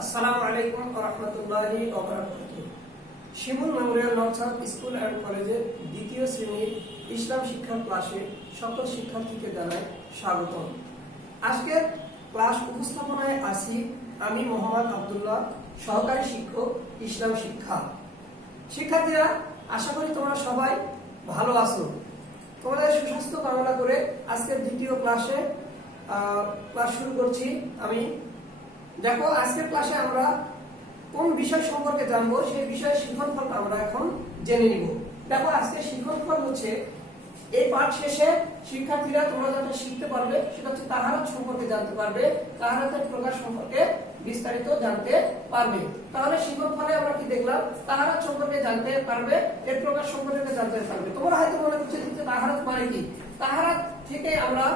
আসসালামু আলাইকুম ওয়া রাহমাতুল্লাহি ওয়া বারাকাতুহু। শিমুল মেমোরিয়াল নর্থ স্কুল অ্যান্ড কলেজের দ্বিতীয় শ্রেণীর ইসলাম শিক্ষা ক্লাসে সকল শিক্ষার্থীকে জানাই স্বাগতম। আজকের ক্লাস উপস্থাপনায় আছি আমি মোহাম্মদ আব্দুল্লাহ, সহকারী শিক্ষক ইসলাম শিক্ষা। শিক্ষার্থীরা, আশা করি তোমরা সবাই ভালো আছো। তোমাদের সুস্বাস্থ্য কামনা করে আজকের দ্বিতীয় ক্লাসে ক্লাস শুরু করছি। আমি দেখো, আজকের ক্লাসে আমরা কোন বিষয় সম্পর্কে জানবো সেই বিষয়ে শিক্ষণফল আমরা এখন জেনে নিব। দেখো, আজকের শিক্ষণফল হচ্ছে এই পাঠ শেষে শিক্ষার্থীরা তোমরা যেটা শিখতে পারবে সেটা হচ্ছে তাহারাত সম্পর্কে জানতে পারবে, তাহারাতের প্রকার সম্পর্কে বিস্তারিত জানতে পারবে। তাহলে শিক্ষণফলে আমরা কি দেখলাম? তাহারাত সম্পর্কে জানতে পারবে, এর প্রকার সম্পর্কে জানতে পারবে। তোমরা হয়তো মনে করছো যে তাহারাত মানে কি? তাহারাত থেকে আমরা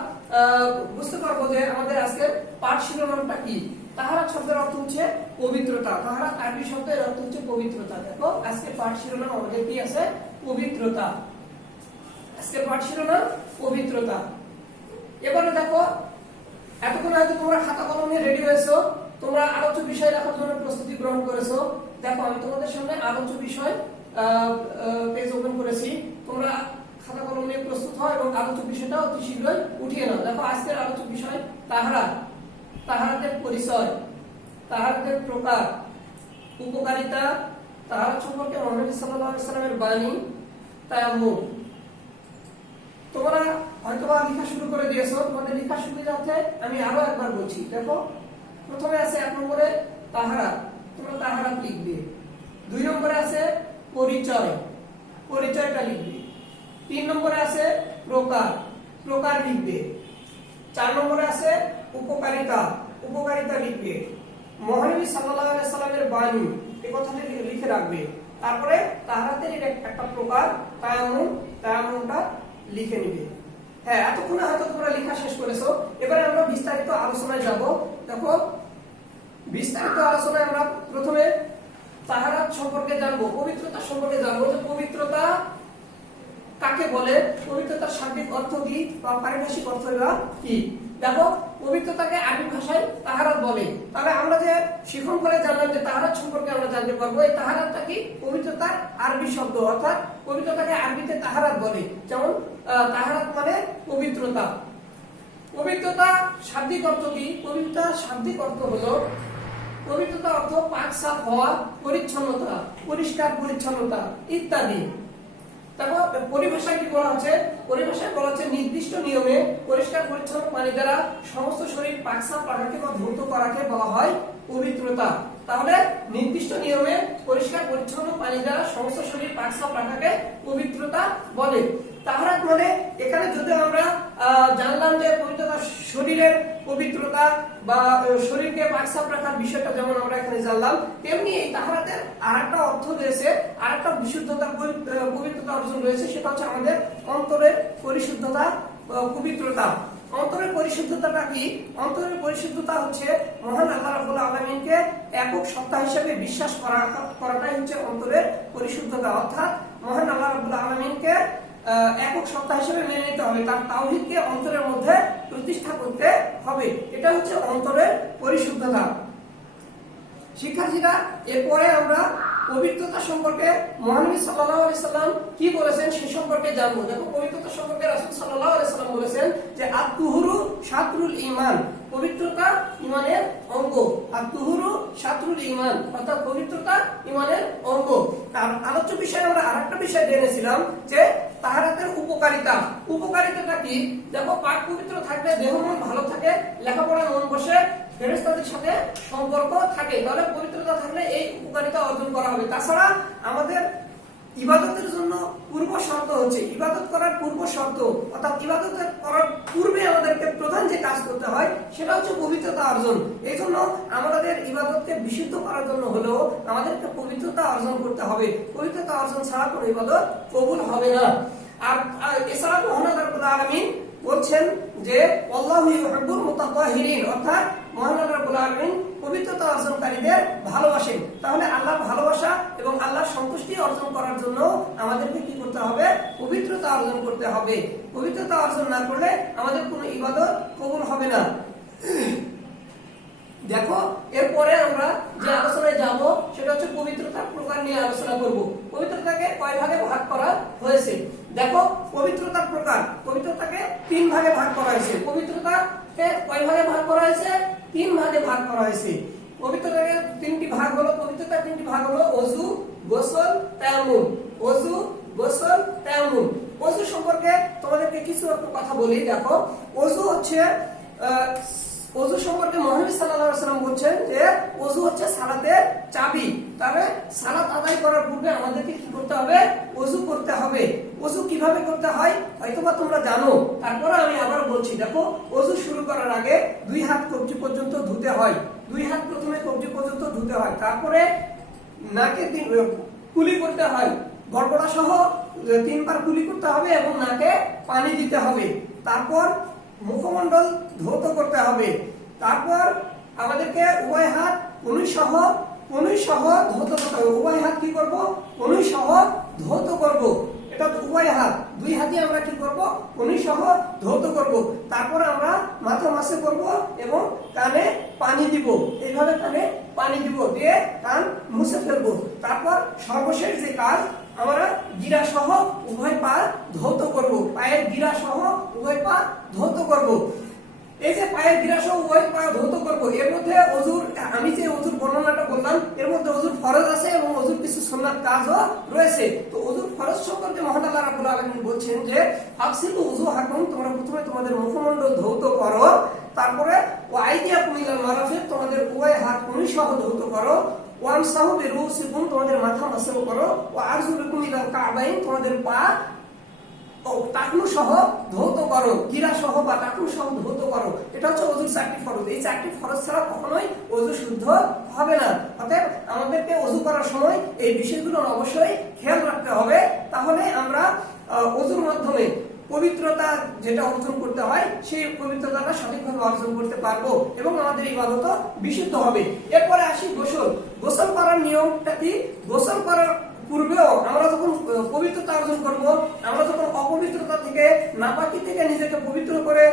বুঝতে পারবো যে আমাদের আজকের পাঠ শিরোনামটা কি। তাহারাত শব্দের অর্থ হচ্ছে পবিত্রতা। তাহারাত আরবি শব্দের অর্থ হচ্ছে পবিত্রতা। দেখো, আজকে পাঠ শিরোনাম আমাদের কি আছে? পবিত্রতা। আজকে পাঠ শিরোনাম পবিত্রতা। এবারে দেখো, এতক্ষণ হয়তো তোমরা খাতা কলম নিয়ে রেডি হয়েছো, তোমরা আলোচ্য বিষয় লেখার জন্য প্রস্তুতি গ্রহণ করেছো। দেখো, আমি তোমাদের সামনে আলোচ্য বিষয় পেজ ওপেন করেছি। তোমরা খাতা কলম নিয়ে প্রস্তুত হও এবং আলোচ্য বিষয়টা অতি শীঘ্রই উঠিয়ে নাও। দেখো, আজকের আলোচ্য বিষয় তাহারাত, তাহারাতের পরিচয়, তাহারাতের প্রকার, উপকারিতা, তাহারাত সম্পর্কে মুহাম্মদ সাল্লাল্লাহু আলাইহি ওয়াসাল্লামের বাণী, তায়াম্মুম। তোমরা হয়তোবা লেখা শুরু করে দিয়েছো। তোমাদের লেখা সুবিধার্থে আমি আরো একবার বলছি। দেখো, প্রথমে আছে 1 নম্বরে তাহারাত, তোমরা তাহারাত লিখবে। 2 নম্বরে আছে পরিচয়, পরিচয়টা লিখবে। 3 নম্বরে আছে প্রকার, প্রকার লিখবে। 4 নম্বরে আছে উপকারিতা, উপকারিতা লিখবে। মুহাম্মদ সাল্লাল্লাহু আলাইহি ওয়াসাল্লামের বাণী, এই কথাটা লিখে রাখবে। তারপরে তাহারাতের একটা প্রকার তায়াম্মুম, তায়াম্মুমটা লিখে নিবে। হ্যাঁ, এতক্ষণ হয়তো তোমরা লেখা শেষ করেছো। এবারে আমরা বিস্তারিত আলোচনায় যাব। দেখো, বিস্তারিত আলোচনায় আমরা প্রথমে তাহারাত সম্পর্কে জানবো, পবিত্রতা সম্পর্কে জানবো যে পবিত্রতা কাকে বলে, পবিত্রতার শাব্দিক অর্থ কি বা পারিভাষিক অর্থ কি। দেখো, পবিত্রতাকে আরবি ভাষায় তাহারাত বলে। তাহলে আমরা যে শিখন করে জানলাম যে তাহারাত সম্পর্কে আমরা জানতে পারবো এই তাহারাতটা কি? পবিত্রতার আরবি শব্দ, অর্থাৎ পবিত্রতাকে আরবিতে তাহারাত বলে। যেমন তাহারাত মানে পবিত্রতা। পবিত্রতা শাব্দিক অর্থ কি? পবিত্রতার শাব্দিক অর্থ হলো, পবিত্রতা অর্থ পাক সাফ হওয়া, পরিচ্ছন্নতা, পরিষ্কার পরিচ্ছন্নতা ইত্যাদি। দেখো, পরিভাষায় কি বলা আছে? পরিভাষায় বলা আছে নির্দিষ্ট নিয়মে পরিষ্কার পরিচ্ছন্ন পানি দ্বারা সমস্ত শরীর পাক সাফ রাখাকে বা ধৌত করাকে বলা হয় পবিত্রতা। তাহলে নির্দিষ্ট নিয়মে পরিষ্কার পরিচ্ছন্ন পানি দ্বারা সমস্ত শরীর পাক সাফ রাখাকে পবিত্রতা বলে। তাহারাত মানে, এখানে যদি আমরা জানলাম যে পবিত্রতা শরীরের পবিত্রতা বা শরীরকে পাক সাফ রাখার বিষয়টা যেমন আমরা এখানে জানলাম, তেমনি এই তাহারাতের আরেকটা অর্থ রয়েছে, আরেকটা বিশুদ্ধতার পবিত্রতা অর্জন রয়েছে, সেটা হচ্ছে আমাদের অন্তরের পরিশুদ্ধতা, পবিত্রতা। অন্তরের পরিশুদ্ধতাটা কি? অন্তরের পরিশুদ্ধতা হচ্ছে মহান আল্লাহ রাব্বুল আলামিনকে একক সত্তা হিসেবে বিশ্বাস করাটাই হচ্ছে অন্তরের পরিশুদ্ধতা। অর্থাৎ মহান আল্লাহ রাব্বুল আলামিনকে একক সত্তা হিসেবে মেনে নিতে হবে, তার তাওহীদকে অন্তরের মধ্যে প্রতিষ্ঠা করতে হবে। এটা হচ্ছে অন্তরের পরিশুদ্ধতা। শিক্ষার্থীরা, এরপরে আমরা পবিত্রতা সম্পর্কে মুহাম্মদ সাল্লাল্লাহু আলাইহি সাল্লাম কি বলেছেন সে সম্পর্কে জানবো। দেখো, পবিত্রতা সম্পর্কে রাসূল সাল্লাল্লাহু আলাইহি সাল্লাম বলেছেন যে আত-তুহুরু শাতরুল ঈমান, পবিত্রতা ঈমানের অঙ্গ। আত-তুহুরু শাতরুল ঈমান, অর্থাৎ পবিত্রতা ঈমানের অঙ্গ। তার আলোচ্য বিষয়ে আমরা আরেকটা বিষয় জেনেছিলাম যে তাহারাতের উপকারিতা। উপকারিতাটা কি? দেখো, পাক পবিত্র থাকলে দেহ মন ভালো থাকে, লেখাপড়ায় মন বসে, ফেরেশতাদের সাথে সম্পর্ক থাকে। তাহলে পবিত্রতা থাকলে এই উপকারিতা অর্জন করা হবে। তাছাড়া আমাদের ইবাদতের জন্য পূর্ব শর্ত হচ্ছে, ইবাদত করার পূর্ব শর্ত, অর্থাৎ ইবাদত করার পূর্বে আমাদেরকে প্রধান যে কাজ করতে হয় সেটা হচ্ছে পবিত্রতা অর্জন। এই জন্য আমাদের ইবাদতকে বিশুদ্ধ করার জন্য হলেও আমাদেরকে পবিত্রতা অর্জন করতে হবে। পবিত্রতা অর্জন ছাড়া কোনো ইবাদত কবুল হবে না। আর এছাড়া মহান রাব্বুল আলামিন বলছেন যে আল্লাহু ইউহিব্বুল মুতাতাহহিরিন, অর্থাৎ মহান রাব্বুল আলামিন পবিত্রতা অর্জনকারীদের ভালোবাসেন। তাহলে আল্লাহর ভালোবাসা এবং আল্লাহর সন্তুষ্টি অর্জন করার জন্য আমাদেরকে কি করতে হবে? পবিত্রতা অর্জন করতে হবে। পবিত্রতা অর্জন না করলে আমাদের কোনো ইবাদত কবুল হবে না। দেখো এরপরে আমরা যে আলোচনায় যাব সেটা হচ্ছে পবিত্রতার প্রকার নিয়ে আলোচনা করব। পবিত্রতাকে কয় ভাগে ভাগ করা হয়েছে? দেখো পবিত্রতার প্রকার, পবিত্রতাকে তিন ভাগে ভাগ করা হয়েছে। পবিত্রতাকে কয় ভাগে ভাগ করা হয়েছে? তিন ভাগে ভাগ করা হয়েছে। পবিত্রতাকে তিনটি ভাগ হলো, পবিত্রতার তিনটি ভাগ হলো অজু, গোসল, তায়াম্মুম। অজু, গোসল, তায়াম্মুম। অজু সম্পর্কে তোমাদেরকে কিছু একটু কথা বলি। দেখো অজু হচ্ছে অজু সম্পর্কে মহানবী সাল্লাল্লাহু আলাইহি ওয়াসাল্লাম বলছেন যে অজু হচ্ছে সালাতের চাবি। তবে সালাত আদায় করার পূর্বে আমাদেরকে কি করতে হবে? অজু করতে হবে। অজু কিভাবে করতে হয় হয়তোবা তোমরা জানো, তারপরে আমি আবার বলছি। দেখো অজু শুরু করার আগে দুই হাত কবজি পর্যন্ত ধুতে হয়। দুই হাত প্রথমে কবজি পর্যন্ত ধুতে হয়, তারপরে নাকে কুলি করতে হয়। গড়গড়া সহ তিনবার কুলি করতে হবে এবং নাকে পানি দিতে হবে। তারপর মুখমণ্ডল ধৌত করতে হবে। তারপর আমাদেরকে উভয় হাত কনুই সহ ধৌত করতে হবে। উভয় হাত কি করব? কনুই সহ ধৌত করব। এটা উভয় হাত, দুই হাতে আমরা কি করব? কনুই সহ ধৌত করব। তারপর আমরা মাথা মাসে করব এবং কানে পানি দিব। এইভাবে কানে পানি দিব, দিয়ে কান মুছে ফেলবো। তারপর সর্বশেষ যে কাজ, আমরা গিরা সহ উভয় পা ধৌত করব। পায়ের গিরা সহ উভয় পা ধৌত করব। এই যে পায়ের গিরা সহ উভয় পা ধৌত করব, এর মধ্যে অজুর, আমি যে অজুর বর্ণনাটা বললাম এর মধ্যে অজুর ফরজ আছে এবং অজুর কিছু সুন্নাত কাজও রয়েছে। তো অজুর ফরজ সম্পর্কে মহান আল্লাহ রাব্বুল আলামিন বলছেন যে ফাগসিলু উযুহাকুম, তোমরা প্রথমে তোমাদের মুখমণ্ডল ধৌত করো। তারপরে ওয়া আইদিয়াকুম ইলাল মারাফিক, তোমাদের উভয় হাত কনুই সহ ধৌত করো। ওয়ামসাহু বিরুসিকুম, তোমাদের মাথা মাসাও করো। ওয়া আরজুলুকুম ইলাল কাবাইন, তোমাদের পা টাকনু সহ ধৌত করো। গিরা সহ বা টাকনু সহ ধৌত করো। এটা হচ্ছে অজুর চারটি ফরজ। এই চারটি ফরজ ছাড়া কখনোই অজু শুদ্ধ হবে না। অতএব আমাদেরকে অজু করার সময় এই বিষয়গুলো অবশ্যই খেয়াল রাখতে হবে। তাহলে আমরা অজুর মাধ্যমে পবিত্রতা যেটা অর্জন করতে হয় সেই পবিত্রতাটা সঠিকভাবে অর্জন করতে পারবো এবং আমাদের ইবাদত বিশুদ্ধ হবে। এরপরে আসি গোসল। গোসল করার নিয়মটা কি? গোসল করার পূর্বেও আমরা যখন পবিত্রতা অর্জন করব, আমরা যখন অপবিত্রতা থেকে, নাপাকি থেকে নিজেকে পবিত্র করে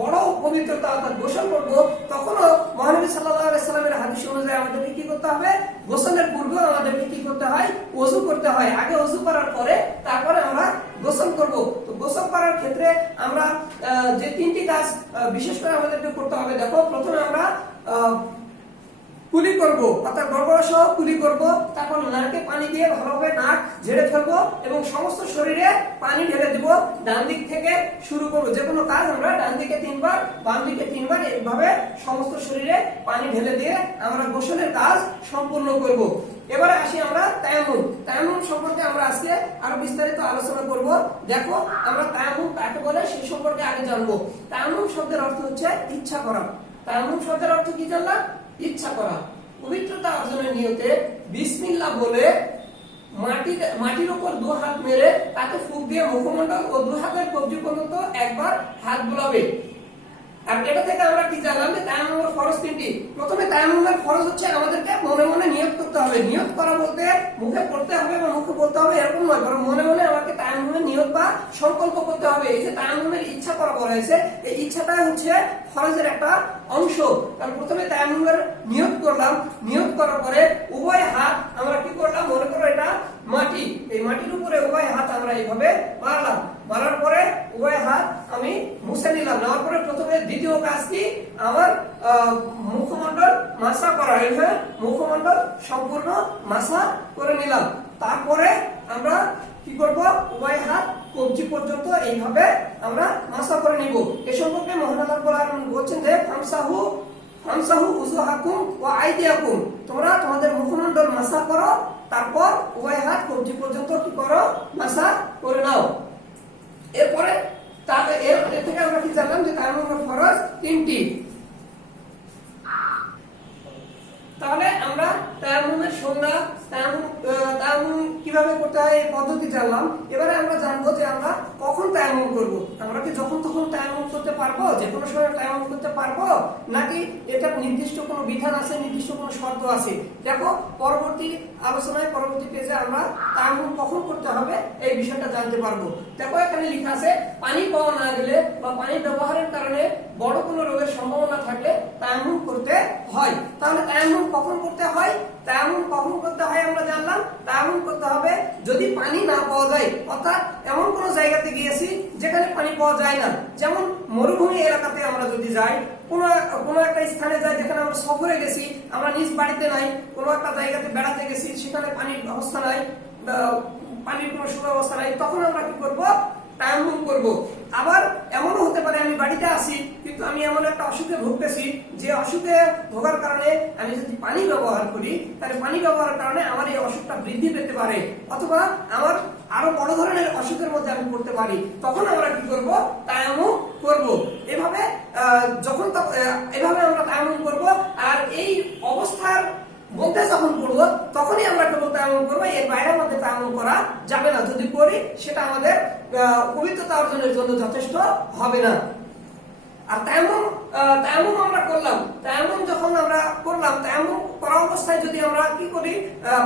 বড় পবিত্রতা অর্থাৎ গোসল করব, তখনও মহানবী সাল্লাল্লাহু আলাইহি সাল্লামের হাদিস অনুযায়ী আমাদেরকে কি করতে হবে? গোসলের পূর্বেও আমাদেরকে কি করতে হয়? ওযু করতে হয়। আগে ওযু করার পরে তারপরে আমরা গোসল করব। তো গোসল করার ক্ষেত্রে আমরা যে তিনটি কাজ বিশেষ করে আমাদেরকে করতে হবে। দেখো প্রথমে আমরা কুলি করব, অর্থাৎ গড়গড়া সহ কুলি করব। তারপর নাকে পানি দিয়ে ভালোভাবে নাক ঝেড়ে ফেলবো এবং সমস্ত শরীরে পানি ঢেলে দিব। ডান দিক থেকে শুরু করব। যে কোনো কাজ আমরা ডান দিকে তিনবার, বাম দিকে তিনবার, এইভাবে সমস্ত শরীরে পানি ঢেলে দিয়ে আমরা গোসলের কাজ সম্পূর্ণ করব। এবারে আসি আমরা তায়াম্মুম। তায়াম্মুম সম্পর্কে আমরা আজকে আরো বিস্তারিত আলোচনা করব। দেখো আমরা তায়াম্মুম কাকে বলে সেই সম্পর্কে আগে জানবো। তায়াম্মুম শব্দের অর্থ হচ্ছে ইচ্ছা করা। তায়াম্মুম শব্দের অর্থ কি জানলাম? ইচ্ছা করা। পবিত্রতা অর্জনের নিয়তে বিসমিল্লাহ বলে মাটির উপর দু হাত মেরে তাতে ফুঁক দিয়ে মুখমণ্ডল ও দু হাতের কবজি পর্যন্ত একবার হাত বুলাবে। আর এটা থেকে আমরা কি জানলাম যে তায়াম্মুমের ফরজ তিনটি। প্রথমে তায়াম্মুমের ফরজ হচ্ছে আমাদেরকে মনে মনে নিয়ত করতে হবে। নিয়ত করা বলতে মুখে পড়তে হবে বা মুখে বলতে হবে এরকম নয়, বরং মনে মনে আমাকে তায়াম্মুমের নিয়ত বা সংকল্প করতে হবে। এই যে তায়াম্মুমের ইচ্ছা করা বলা হয়েছে, এই ইচ্ছাটা হচ্ছে ফরজের একটা অংশ। কারণ প্রথমে তায়াম্মুমের নিয়ত করলাম, নিয়ত করার পরে উভয় হাত আমরা কি করলাম? মনে করো এটা মাটি, এই মাটির উপরে উভয় হাত আমরা এইভাবে মারলাম। মারার পরে উভয় হাত আমি মুছে নিলাম। নেওয়ার পরে প্রথমে দ্বিতীয় কাজ কি? আমার মুখমণ্ডল মাসা করা। এইভাবে মুখমণ্ডল সম্পূর্ণ মাসা করে নিলাম। তারপরে আমরা কি করব? উভয় হাত কবজি পর্যন্ত এইভাবে আমরা মাসা করে নিব। এ সম্পর্কে মহান আল্লাহ বলছেন যে ফামসাহু উযুহাকুম ওয়া আইদিয়াকুম, তোমরা তোমাদের মুখমণ্ডল মাসা করো, তারপর উভয় হাত কবজি পর্যন্ত কি করো? মাসা করে নাও। এরপরে এর থেকে আমরা কি জানলাম যে তায়াম্মুমের ফরজ তিনটি। তাহলে আমরা তায়াম্মুমের সংজ্ঞা, তায়াম্মুম কিভাবে করতে হয় এই পদ্ধতি জানলাম। এবারে আমরা জানবো যে আমরা কখন তায়াম্মুম করব? আমরা কি যখন তখন তায়াম্মুম করতে পারবো, যে কোনো সময় তায়াম্মুম করতে পারবো, নাকি এটা নির্দিষ্ট কোনো বিধান আছে, নির্দিষ্ট কোনো শর্ত আছে? দেখো পরবর্তী আলোচনায়, পরবর্তী পেজে আমরা তায়াম্মুম কখন করতে হবে এই বিষয়টা জানতে পারবো। দেখো এখানে লেখা আছে পানি পাওয়া না গেলে বা পানি ব্যবহারের কারণে বড় কোনো রোগের সম্ভাবনা থাকলে তায়াম্মুম করতে হয়। তাহলে তায়াম্মুম কখন করতে হয়? তায়াম্মুম কখন করতে হয় আমরা জানলাম। তায়াম্মুম করতে হবে যদি পানি না পাওয়া যায়, অর্থাৎ এমন কোনো জায়গাতে গিয়েছি যেখানে পানি পাওয়া যায় না, যেমন মরুভূমি এলাকাতে আমরা যদি যাই, কোনো একটা স্থানে যাই যেখানে আমরা সফরে গেছি, আমরা নিজ বাড়িতে নাই, কোনো একটা জায়গাতে বেড়াতে গেছি, সেখানে পানির ব্যবস্থা নাই, পানির কোনো সুব্যবস্থা নাই, তখন আমরা কি করব? তায়াম্মুম করব। আবার এমনও হতে পারে আমি বাড়িতে আছি কিন্তু আমি এমন একটা অসুখে ভুগতেছি, যে অসুখে ভোগার কারণে আমি যদি পানি ব্যবহার করি, তাহলে পানি ব্যবহারের কারণে আমার এই অসুখটা বৃদ্ধি পেতে পারে, অথবা আমার আরো বড় ধরনের অসুখের মধ্যে আমি পড়তে পারি, তখন আমরা কি করব? তায়াম্মুম করব। এভাবে এভাবে আমরা তায়াম্মুম করব। আর এই অবস্থার মধ্যে যখন পড়বো তখনই আমরা কেবল তায়াম্মুম করবো, এর বাইরে আমাদের তায়াম্মুম করা যাবে না। যদি করি সেটা আমাদের পবিত্রতা অর্জনের জন্য যথেষ্ট হবে না। আর তায়াম্মুম আমরা করলাম, তায়াম্মুম যখন আমরা করলাম, তায়াম্মুম করা অবস্থায় যদি আমরা কি করি?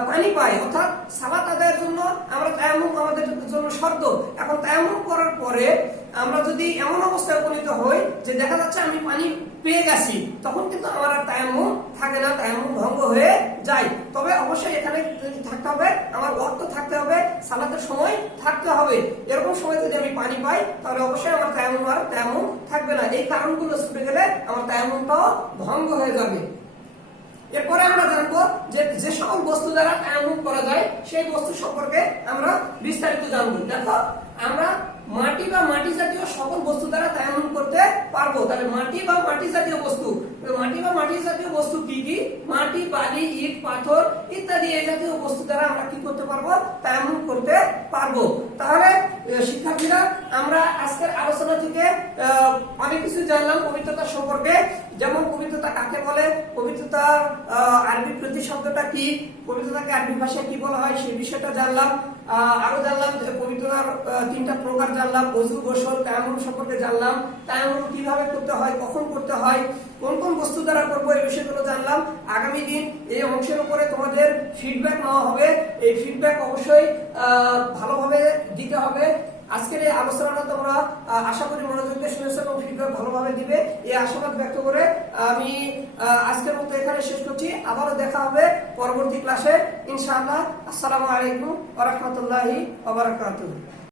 পানি পাই, অর্থাৎ সালাত আদায়ের জন্য আমরা তায়াম্মুম আমাদের জন্য শর্ত। এখন তায়াম্মুম করার পরে আমরা যদি এমন অবস্থায় উপনীত হই যে দেখা যাচ্ছে আমি পানি পেয়ে গেছি, তখন কিন্তু আমার আর তায়াম্মুম থাকে না, তায়াম্মুম ভঙ্গ হয়ে যায়। তবে অবশ্যই এখানে থাকতে হবে, আমার ওয়াক্ত থাকতে হবে, সালাতের সময় থাকতে হবে। এরকম সময় যদি আমি পানি পাই তাহলে অবশ্যই আমার তায়াম্মুম থাকবে না। এই কারণগুলো ছুটে গেলে আমার তায়াম্মুমটাও ভঙ্গ হয়ে যাবে। এরপরে আমরা জানবো যে সকল বস্তু দ্বারা তায়াম্মুম করা যায় সেই বস্তু সম্পর্কে আমরা বিস্তারিত জানবো। দেখো আমরা মাটি বা মাটি জাতীয় সকল বস্তু দ্বারা তায়াম্মুম করতে পারবো। তাহলে মাটি বা মাটি জাতীয় বস্তু কি কি? মাটি, বালি, ইট, পাথর ইত্যাদি এই জাতীয় বস্তু দ্বারা আমরা কি করতে পারবো? তায়াম্মুম করতে পারবো। তাহলে শিক্ষার্থীরা আমরা আজকের আলোচনা থেকে অনেক কিছু জানলাম পবিত্রতা সম্পর্কে। যেমন পবিত্রতা কাকে বলে, পবিত্রতার আরবি প্রতিশব্দটা কি, পবিত্রতাকে আরবি ভাষায় কি বলা হয় সেই বিষয়টা জানলাম। আরো জানলাম যে পবিত্রতার 3টা প্রকার জানলাম, ওযু, গোসল, তায়াম্মুম সম্পর্কে জানলাম। তায়াম্মুম কিভাবে করতে হয়, কখন করতে হয়, কোন কোন বস্তু দ্বারা করবো এই বিষয়গুলো জানলাম। আগামী দিন এই অংশের উপরে তোমাদের ফিডব্যাক নেওয়া হবে। এই ফিডব্যাক অবশ্যই ভালোভাবে দিতে হবে। আজকের এই আলোচনাটা তোমরা আশা করি মনোযোগ দিয়ে শুনেছো এবং ফিডব্যাক ভালোভাবে দিবে, এই আশাবাদ ব্যক্ত করে আমি আজকের মতো এখানে শেষ করছি। আবারও দেখা হবে পরবর্তী ক্লাসে ইনশাআল্লাহ। আসসালামু আলাইকুম ওয়া রাহমাতুল্লাহি ওয়া বারাকাতুহু।